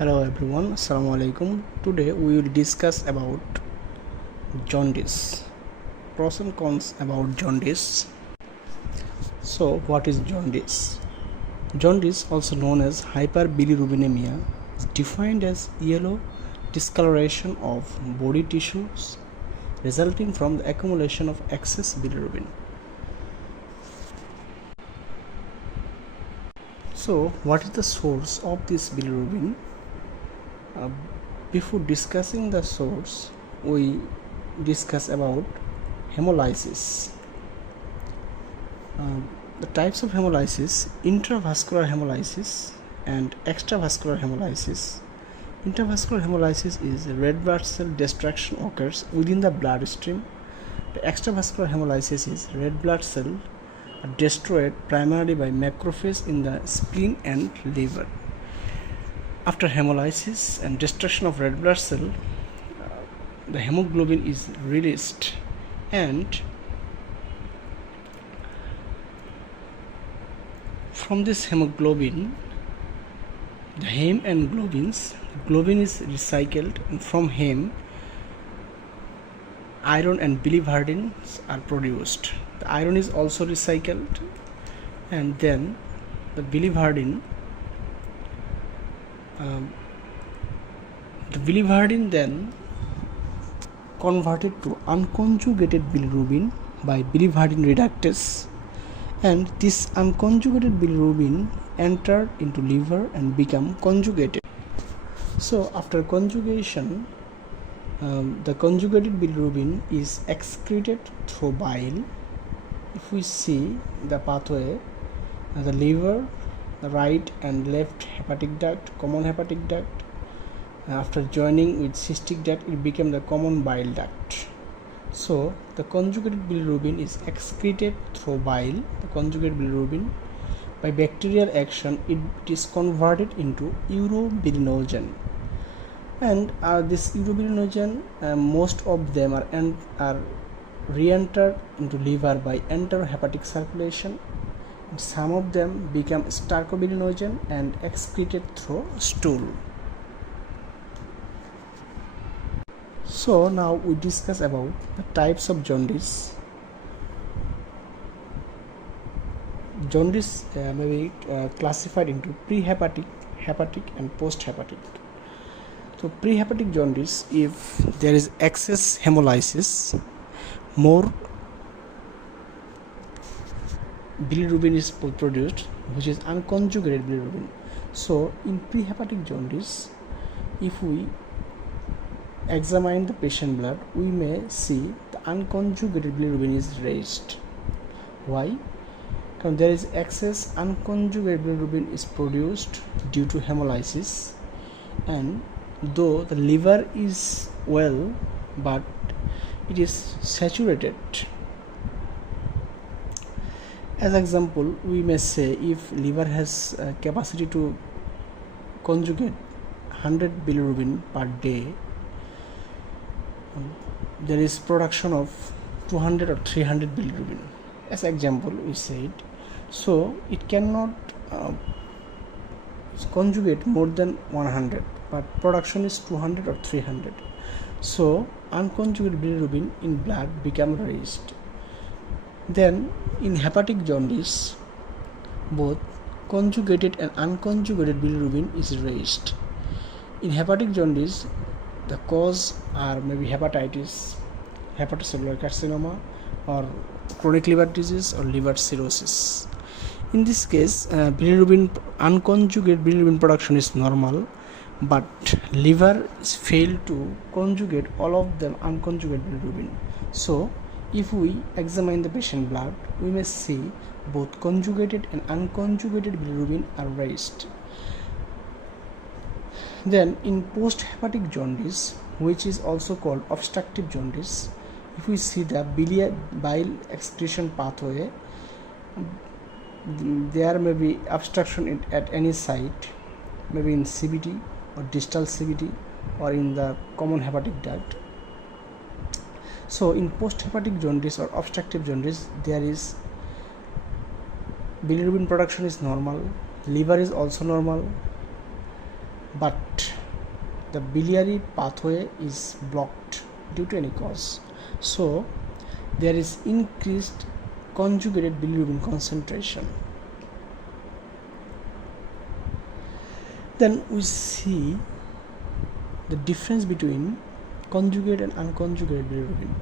Hello everyone, assalamu alaikum. Today we will discuss about jaundice, pros and cons about jaundice. So what is jaundice? Jaundice, also known as hyperbilirubinemia, is defined as yellow discoloration of body tissues resulting from the accumulation of excess bilirubin. So what is the source of this bilirubin? Before discussing the source, we discuss about hemolysis. The types of hemolysis: intravascular hemolysis and extravascular hemolysis. Intravascular hemolysis is red blood cell destruction occurs within the bloodstream. The extravascular hemolysis is red blood cell are destroyed primarily by macrophages in the spleen and liver. After hemolysis and destruction of red blood cell, the hemoglobin is released, and from this hemoglobin, the heme and globin is recycled, and from heme, iron and biliverdins are produced. The iron is also recycled, and then the biliverdin then converted to unconjugated bilirubin by biliverdin reductase, and this unconjugated bilirubin entered into liver and become conjugated. So after conjugation, the conjugated bilirubin is excreted through bile. If we see the pathway, the liver, the right and left hepatic duct, common hepatic duct, after joining with cystic duct, it became the common bile duct. So the conjugated bilirubin is excreted through bile. The conjugated bilirubin, by bacterial action, it is converted into urobilinogen, and this urobilinogen, most of them are re-entered into liver by enterohepatic circulation. Some of them become stercobilinogen and excreted through stool. So now we discuss about the types of jaundice. Jaundice may be classified into prehepatic, hepatic and post-hepatic. So prehepatic jaundice, if there is excess hemolysis, more bilirubin is produced, which is unconjugated bilirubin. So in prehepatic jaundice, if we examine the patient blood, we may see the unconjugated bilirubin is raised. Why? Because there is excess unconjugated bilirubin is produced due to hemolysis, and though the liver is well, but it is saturated. As example, we may say if liver has capacity to conjugate 100 bilirubin per day, there is production of 200 or 300 bilirubin. As example, we said, so it cannot conjugate more than 100, but production is 200 or 300. So unconjugated bilirubin in blood become raised. Then in hepatic jaundice, both conjugated and unconjugated bilirubin is raised. In hepatic jaundice, the cause are maybe hepatitis, hepatocellular carcinoma, or chronic liver disease, or liver cirrhosis. In this case, unconjugated bilirubin production is normal, but liver is failed to conjugate all of them unconjugated bilirubin. So if we examine the patient blood, we may see both conjugated and unconjugated bilirubin are raised. Then in post-hepatic jaundice, which is also called obstructive jaundice, if we see the bile excretion pathway, there may be obstruction at any site, maybe in CVT or distal CVT or in the common hepatic duct. So in post-hepatic jaundice or obstructive jaundice, there is bilirubin production is normal, liver is also normal, but the biliary pathway is blocked due to any cause. So there is increased conjugated bilirubin concentration. Then we see the difference between conjugated and unconjugated bilirubin.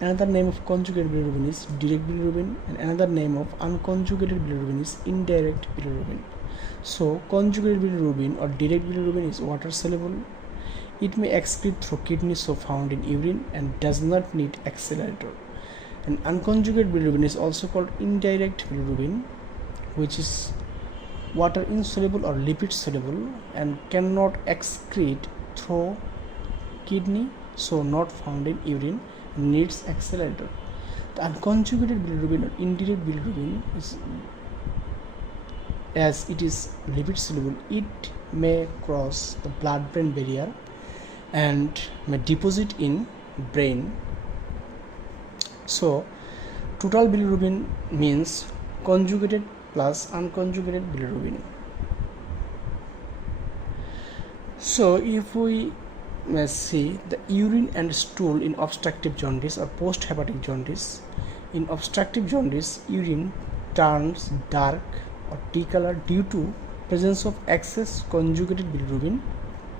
Another name of conjugated bilirubin is direct bilirubin, and another name of unconjugated bilirubin is indirect bilirubin. So conjugated bilirubin or direct bilirubin is water soluble. It may excrete through kidneys, so found in urine, and does not need accelerator. And unconjugated bilirubin is also called indirect bilirubin, which is water insoluble or lipid soluble and cannot excrete through kidney, so not found in urine, needs accelerator. The unconjugated bilirubin or indirect bilirubin is, as it is lipid soluble, it may cross the blood-brain barrier and may deposit in brain. So total bilirubin means conjugated plus unconjugated bilirubin. So if we may see the urine and stool in obstructive jaundice or post-hepatic jaundice. In obstructive jaundice, urine turns dark or tea color due to presence of excess conjugated bilirubin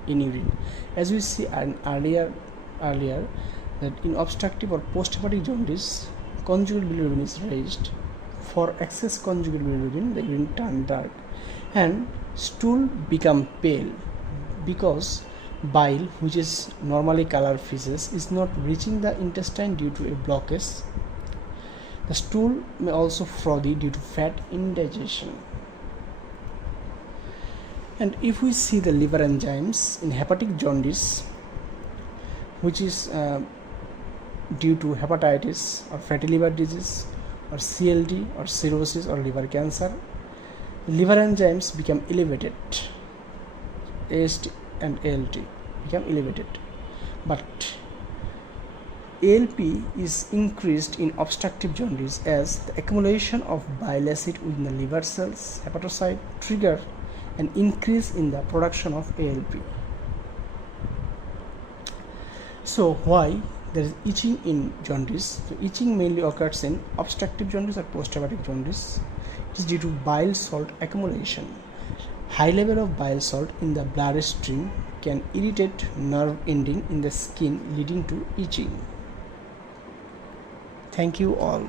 in urine. As we see earlier that in obstructive or post-hepatic jaundice, conjugated bilirubin is raised. For excess conjugated bilirubin, the urine turns dark and stool become pale because bile, which is normally color feces, is not reaching the intestine due to a blockage. The stool may also frothy due to fat indigestion. And if we see the liver enzymes in hepatic jaundice, which is due to hepatitis or fatty liver disease or CLD or cirrhosis or liver cancer, liver enzymes become elevated. AST and ALT become elevated, but ALP is increased in obstructive jaundice as the accumulation of bile acid within the liver cells, hepatocyte, trigger an increase in the production of ALP. So why there is itching in jaundice? So itching mainly occurs in obstructive jaundice or post-hepatic jaundice. It is due to bile salt accumulation. High level of bile salt in the bloodstream can irritate nerve ending in the skin, leading to itching. Thank you all.